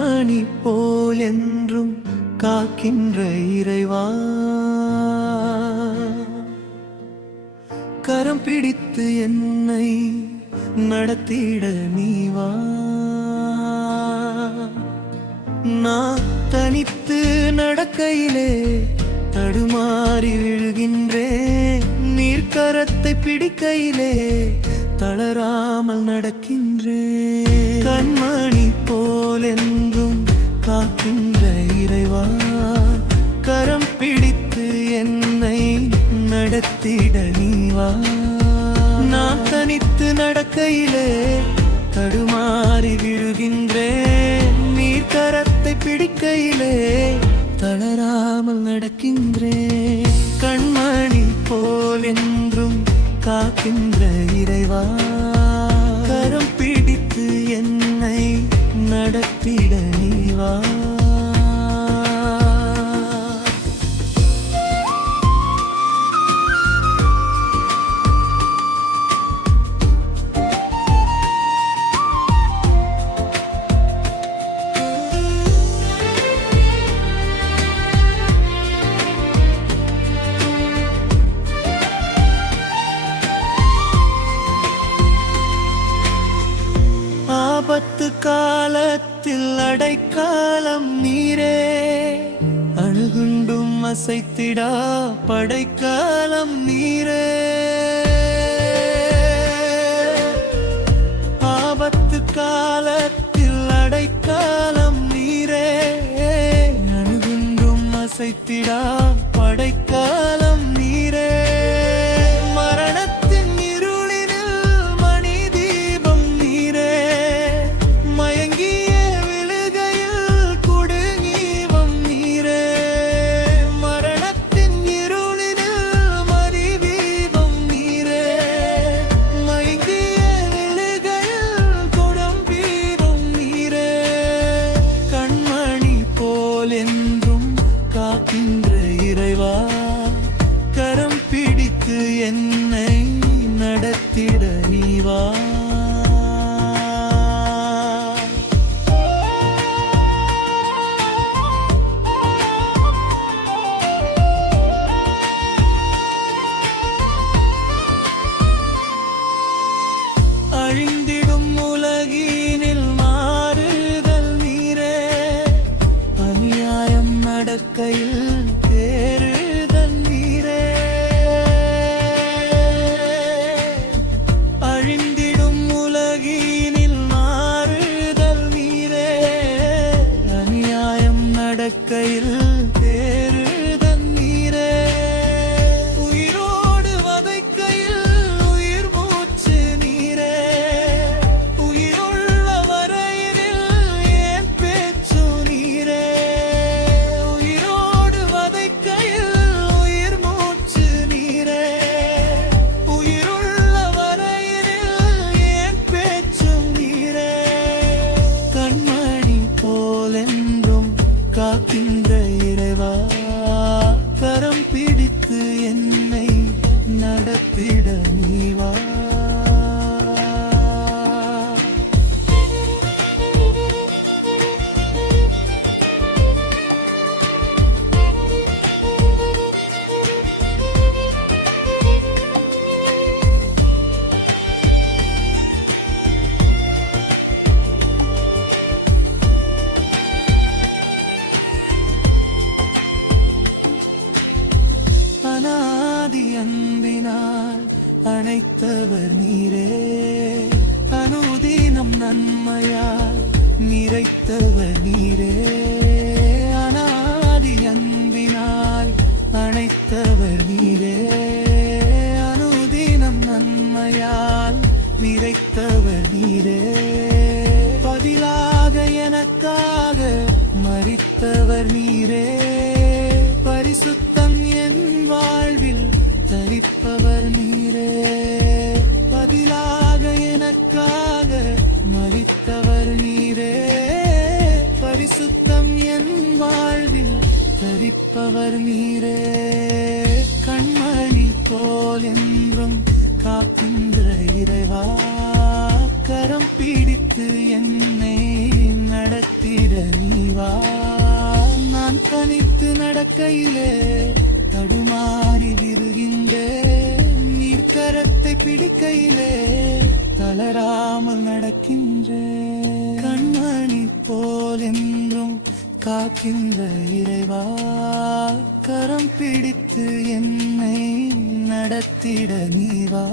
கண்மணி போல் என்றும் காக்கின்ற இறைவா, கரம் பிடித்து என்னை நடத்திட நீவா. நான் தனித்து நடக்கையிலே தடுமாறி விழுகின்றேன், நீர்க்கரத்தை பிடிக்கையிலே தளராமல் நடக்கின்றேன். கண்மணி போல் என்றும் காக்கின்ற இறைவா, கரம் பிடித்து என்னை நடத்திட நீவா. நான் தனித்து நடக்கையிலே தடுமாறி விழுகின்றேன், நீர்க்கரத்தை பிடிக்கையிலே தளராமல் நடக்கின்றேன். கண்மணி போல் என்றும் காக்கின்ற இறைவா, கரம் பிடித்து என்னை நடத்திட நீவா. ஆபத்து காலத்தில் அடைக்காலம் நீரே, அணுகுண்டும் அசைத்திடா படைக்காலம் நீரே. ஆபத்து காலத்தில் அடைக்காலம் நீரே, அணுகுண்டும் அசைத்திடா படைக்காலம் நீரே. காக்கின்ற இறைவா, கரம் பிடித்து என்னை நடத்திட நீவா. அழிந்திடும் உலகினில் மாறுதல் நீரே, அநியாயம் நடக்கையில் தேறுதல் நீரே. அழிந்திடும் உலகினில் மாறுதல் நீரே, அநியாயம் நடக்கையில் தேறுதல் நீரே. உயிரோடு வதைக்கையில் உயிர் மூச்சு நீரே, உயிருள்ள வரையினில் ஏன் பேச்சு நீரே. உயிரோடு வதைக்கையில் உயிர் மூச்சு நீரே, உயிருள்ள வரையினில் ஏன் பேச்சு நீரே. கண்மணி போல் என்றும் காக்கின்ற இறைவா, கரம் பிடித்து என்னை நடத்திட நீவா. அநாதி அன்பினால் அணைத்தவர் நீரே, அனுதினம் நன்மையால் நிறைத்தவர் நீரே. அநாதி அன்பினால் அணைத்தவர் நீரே, அனுதினம் நன்மையால் நிறைத்தவர் நீரே. பதிலாக எனக்காக மரித்தவர் நீரே, பரிசுத்தம் என் வாழ்வில் தரிப்பவர் நீரே. பதிலாக எனக்காக மரித்தவர் நீரே, பரிசுத்தம் என் வாழ்வில் தரிப்பவர் நீரே. கண்மணி போல் என்றும் காக்கின்ற இறைவா, கரம் பிடித்து என்னை நடத்த நடத்திட நீவா. நான் தனித்து நடக்கையிலே தடுமாறி விருகின்றேன். நீர்க்கரத்தை பிடிக்கையிலே தளராமல் நடக்கின்றேன். கண்மணி போல் என்றும் காக்கின்ற இறைவா, கரம் பிடித்து என்னை நடத்திட நீவா.